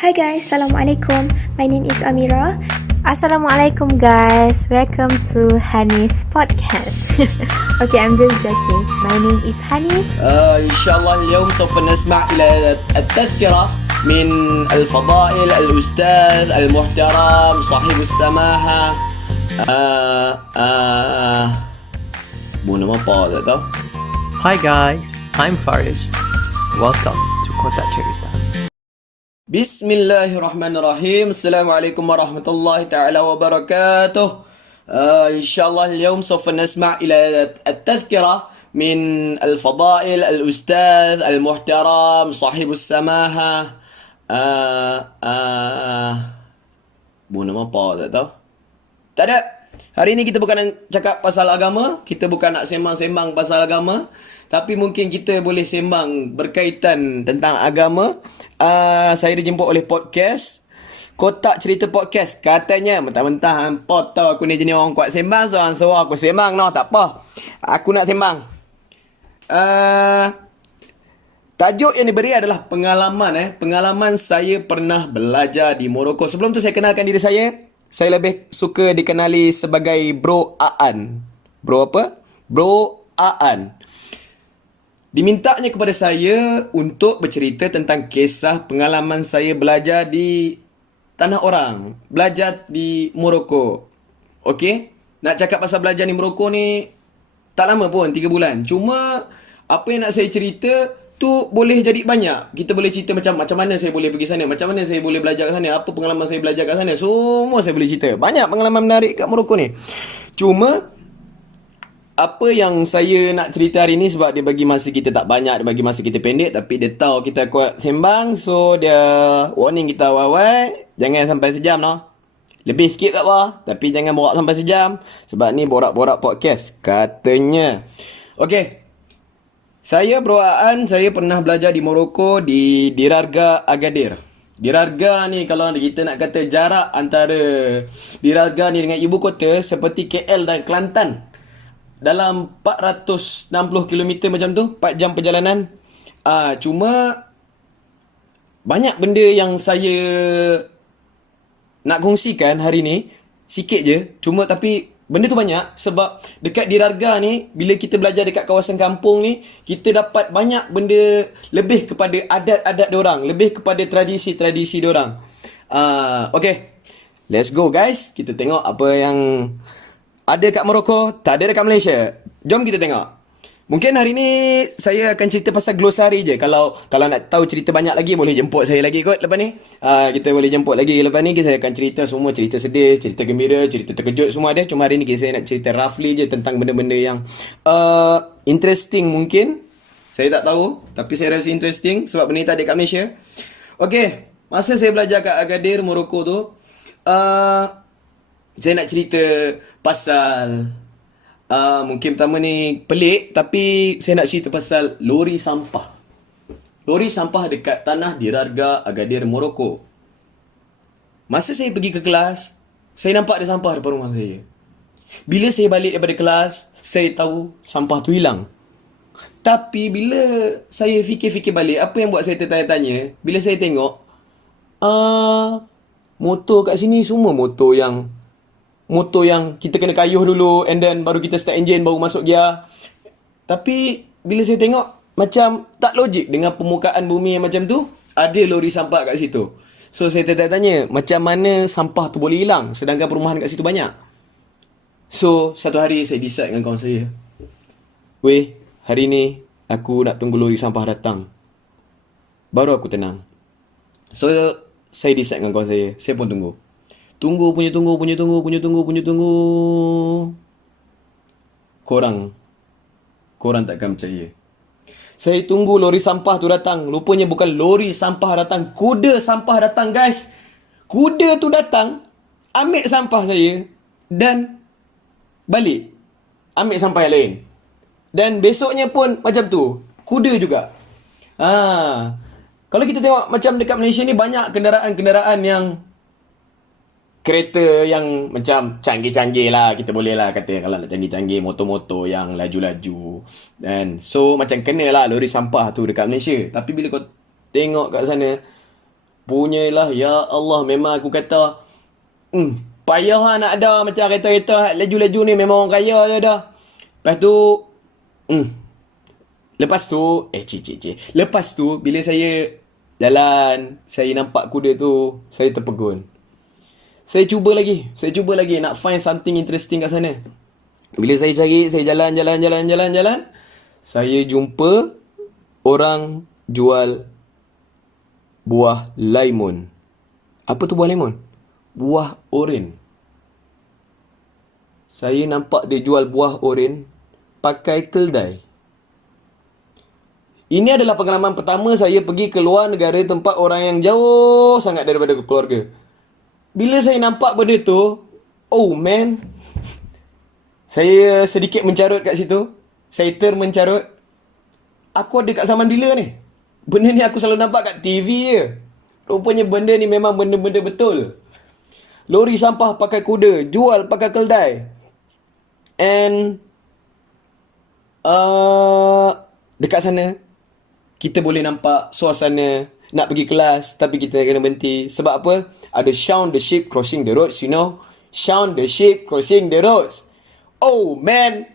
Hi guys, Assalamualaikum. My name is Amira. Assalamualaikum guys, welcome to Hanis podcast. Okay, I'm just joking. My name is Hanis. إن شاء الله اليوم سوف نسمع إلى التذكرة من الفضائل الأستاذ المحترم صاحب السماحة Bu nama apa tak tahu. Hi guys, I'm Faris. Welcome to Kotak Cerita. Bismillahirrahmanirrahim. Assalamualaikum warahmatullahi تعالى وبركاته. إن شاء الله اليوم سوف نسمع إلى التذكرة من الفضائل الأستاذ المحترم صاحب السماحة Bu nama apa tak tahu. Tak ada. Hari ini kita bukan nak cakap pasal agama, kita bukan nak sembang-sembang pasal agama, tapi mungkin kita boleh sembang berkaitan tentang agama. Saya dijemput oleh podcast Kotak Cerita Podcast. Katanya mentah-mentah hampa tahu aku ni jenis orang kuat sembang, so aku sembang tak apa. Aku nak sembang. Tajuk yang diberi adalah pengalaman. Pengalaman saya pernah belajar di Morocco. Sebelum tu saya kenalkan diri saya. Saya lebih suka dikenali sebagai Bro Aan. Bro apa? Bro Aan. Dimintanya kepada saya untuk bercerita tentang kisah pengalaman saya belajar di tanah orang. Belajar di Morocco. Okey? Nak cakap pasal belajar di Morocco ni tak lama pun, 3 bulan. Cuma apa yang nak saya cerita tu boleh jadi banyak. Kita boleh cerita macam mana saya boleh pergi sana, macam mana saya boleh belajar kat sana, apa pengalaman saya belajar kat sana. Semua saya boleh cerita. Banyak pengalaman menarik kat Morocco ni. Cuma apa yang saya nak cerita hari ni, sebab dia bagi masa kita tak banyak, dia bagi masa kita pendek, tapi dia tahu kita kuat sembang, so dia warning kita awal-awal, jangan sampai sejam Lebih sikit kat bawah, tapi jangan borak sampai sejam, sebab ni borak-borak podcast katanya. Okey. Saya Bro Aan, saya pernah belajar di Morocco di Dirarga Agadir. Dirarga ni kalau kita nak kata jarak antara Dirarga ni dengan ibu kota seperti KL dan Kelantan. Dalam 460 km macam tu, 4 jam perjalanan. Cuma banyak benda yang saya nak kongsikan hari ni. Sikit je, cuma tapi benda tu banyak sebab dekat Dirarga ni, bila kita belajar dekat kawasan kampung ni, kita dapat banyak benda lebih kepada adat-adat diorang, lebih kepada tradisi-tradisi diorang. Okay, let's go guys. Kita tengok apa yang ada kat Morocco, tak ada dekat Malaysia. Jom kita tengok. Mungkin hari ni saya akan cerita pasal glosari je. Kalau nak tahu cerita banyak lagi, boleh jemput saya lagi kot lepas ni. Kita boleh jemput lagi lepas ni. Saya akan cerita semua, cerita sedih, cerita gembira, cerita terkejut, semua ada. Cuma hari ni saya nak cerita roughly je tentang benda-benda yang interesting mungkin. Saya tak tahu, tapi saya rasa interesting sebab benda ni tak ada kat Malaysia. Okay, masa saya belajar kat Agadir, Morocco tu, saya nak cerita pasal mungkin pertama ni pelik, tapi saya nak cerita pasal lori sampah. Lori sampah dekat tanah Dirarga Agadir, Morocco. Masa saya pergi ke kelas, saya nampak ada sampah depan rumah saya. Bila saya balik daripada kelas, saya tahu sampah tu hilang. Tapi bila saya fikir-fikir balik, apa yang buat saya tertanya-tanya, bila saya tengok motor kat sini semua motor yang kita kena kayuh dulu, and then baru kita start engine, baru masuk gear. Tapi bila saya tengok, macam tak logik dengan permukaan bumi yang macam tu, ada lori sampah kat situ. So saya tanya, macam mana sampah tu boleh hilang sedangkan perumahan kat situ banyak? So satu hari saya decide dengan kawan saya, weh, hari ni aku nak tunggu lori sampah datang, baru aku tenang. So saya decide dengan kawan saya pun tunggu. Tunggu. Korang takkan percaya. Saya tunggu lori sampah tu datang. Rupanya bukan lori sampah datang, kuda sampah datang guys. Kuda tu datang, ambil sampah saya dan balik, ambil sampah yang lain. Dan besoknya pun macam tu, kuda juga. Kalau kita tengok macam dekat Malaysia ni, banyak kenderaan-kenderaan yang kereta yang macam canggih-canggih lah, kita boleh lah kata, kalau nak canggih-canggih, motor-motor yang laju-laju. Dan so macam kena lah lori sampah tu dekat Malaysia. Tapi bila kau tengok kat sana, punyalah, ya Allah, memang aku kata, payah lah nak ada macam kereta-kereta laju-laju ni, memang orang kaya je dah. Lepas tu, lepas tu, lepas tu, bila saya jalan, saya nampak kuda tu, saya terpegun. Saya cuba lagi nak find something interesting kat sana. Bila saya cari, saya jalan, saya jumpa orang jual buah lemon. Apa tu buah lemon? Buah oren. Saya nampak dia jual buah oren pakai keldai. Ini adalah pengalaman pertama saya pergi ke luar negara, tempat orang yang jauh sangat daripada keluarga. Bila saya nampak benda tu, oh man, saya sedikit mencarut kat situ. Saya termencarut. Aku ada kat Samandila ni. Benda ni aku selalu nampak kat TV je. Rupanya benda ni memang benda-benda betul. Lori sampah pakai kuda, jual pakai keldai. And dekat sana kita boleh nampak suasana nak pergi kelas, tapi kita kena berhenti. Sebab apa? Ada Shaun the Sheep crossing the roads, you know. Shaun the Sheep crossing the roads. Oh man,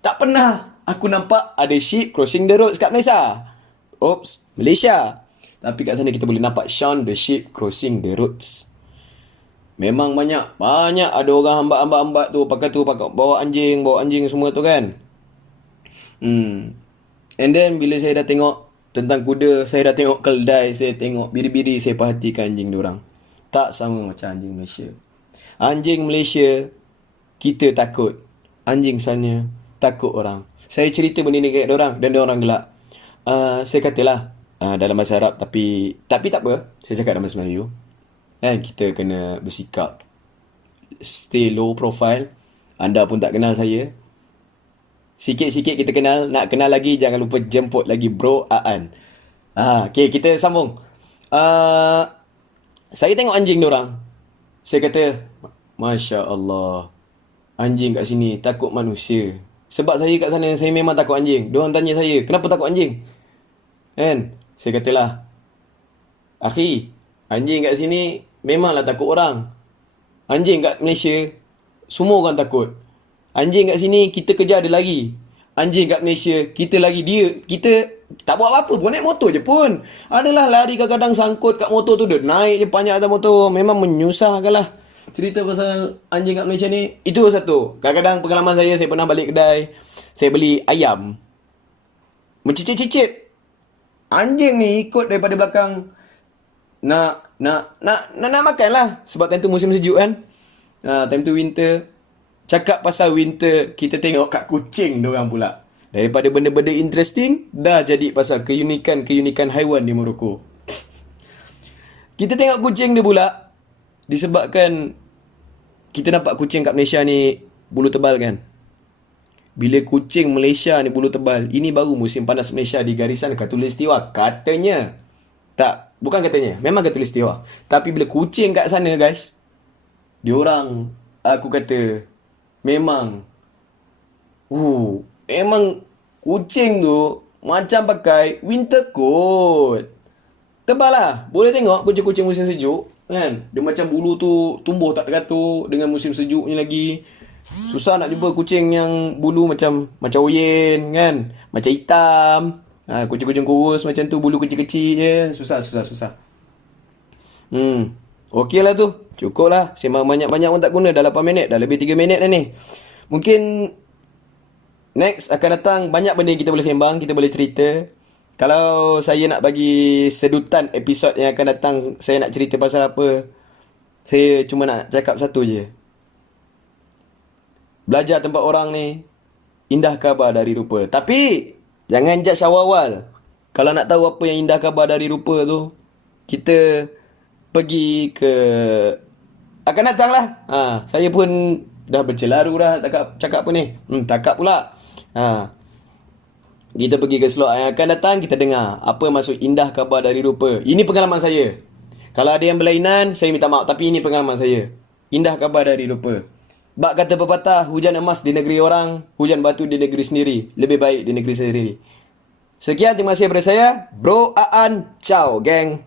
tak pernah aku nampak ada sheep crossing the roads kat Malaysia. Oops, Malaysia. Tapi kat sana kita boleh nampak Shaun the Sheep crossing the roads. Memang banyak ada orang hambat tu pakai bawa anjing semua tu kan. And then bila saya dah tengok tentang kuda, saya dah tengok keldai, saya tengok biri-biri, saya perhatikan anjing diorang. Tak sama macam anjing Malaysia. Anjing Malaysia kita takut, anjing sana takut orang. Saya cerita benda ni kat diorang dan diorang gelak. Saya katalah dalam bahasa Arab, tapi tak apa, saya cakap dalam bahasa Melayu. Kita kena bersikap stay low profile. Anda pun tak kenal saya, sikit-sikit kita kenal. Nak kenal lagi, jangan lupa jemput lagi Bro Aan. Okay, kita sambung. Saya tengok anjing diorang. Saya kata, Masya Allah, anjing kat sini takut manusia. Sebab saya kat sana, saya memang takut anjing. Diorang tanya saya, kenapa takut anjing? Kan? Saya katalah, akhi, anjing kat sini memanglah takut orang. Anjing kat Malaysia, semua orang takut. Anjing kat sini, kita kejar dia lari. Anjing kat Malaysia, kita lari dia. Kita tak buat apa-apa pun, naik motor je pun. Adalah lari kadang-kadang sangkut kat motor tu, dia naik je panjang atas motor. Memang menyusahkan lah. Cerita pasal anjing kat Malaysia ni, itu satu. Kadang-kadang pengalaman saya pernah balik kedai, saya beli ayam. Mencicit-cicit. Anjing ni ikut daripada belakang. Nak makan lah. Sebab time tu musim sejuk kan. Time tu winter. Cakap pasal winter, kita tengok kat kucing diorang pula. Daripada benda-benda interesting, dah jadi pasal keunikan haiwan di Morocco. Kita tengok kucing dia pula. Disebabkan kita nampak kucing kat Malaysia ni bulu tebal kan. Bila kucing Malaysia ni bulu tebal, ini baru musim panas Malaysia di garisan khatulistiwa. Katanya. Tak, bukan katanya, memang khatulistiwa. Tapi bila kucing kat sana guys, diorang, aku kata, memang kucing tu macam pakai winter coat. Tebal lah. Boleh tengok kucing-kucing musim sejuk kan. Dia macam bulu tu tumbuh tak teratur dengan musim sejuk ni lagi. Susah nak jumpa kucing yang bulu macam oyen kan. Macam hitam. Kucing-kucing kurus macam tu, bulu kecil-kecil je. Susah. Okey lah tu. Cukup lah. Sembang banyak-banyak pun tak guna. Dah 8 minit. Dah lebih 3 minit dah ni. Mungkin next akan datang banyak benda yang kita boleh sembang. Kita boleh cerita. Kalau saya nak bagi sedutan episod yang akan datang, saya nak cerita pasal apa, saya cuma nak cakap satu je. Belajar tempat orang ni, indah khabar dari rupa. Tapi jangan judge awal-awal. Kalau nak tahu apa yang indah khabar dari rupa tu, kita pergi ke akan datang lah. Saya pun dah bercelaru dah cakap apa ni. Takap pula. Kita pergi ke slot yang akan datang, kita dengar apa maksud indah khabar dari rupa. Ini pengalaman saya. Kalau ada yang berlainan, saya minta maaf. Tapi ini pengalaman saya. Indah khabar dari rupa. Bak kata pepatah, hujan emas di negeri orang, hujan batu di negeri sendiri. Lebih baik di negeri sendiri. Sekian, terima kasih daripada saya. Bro Aan. Ciao, geng.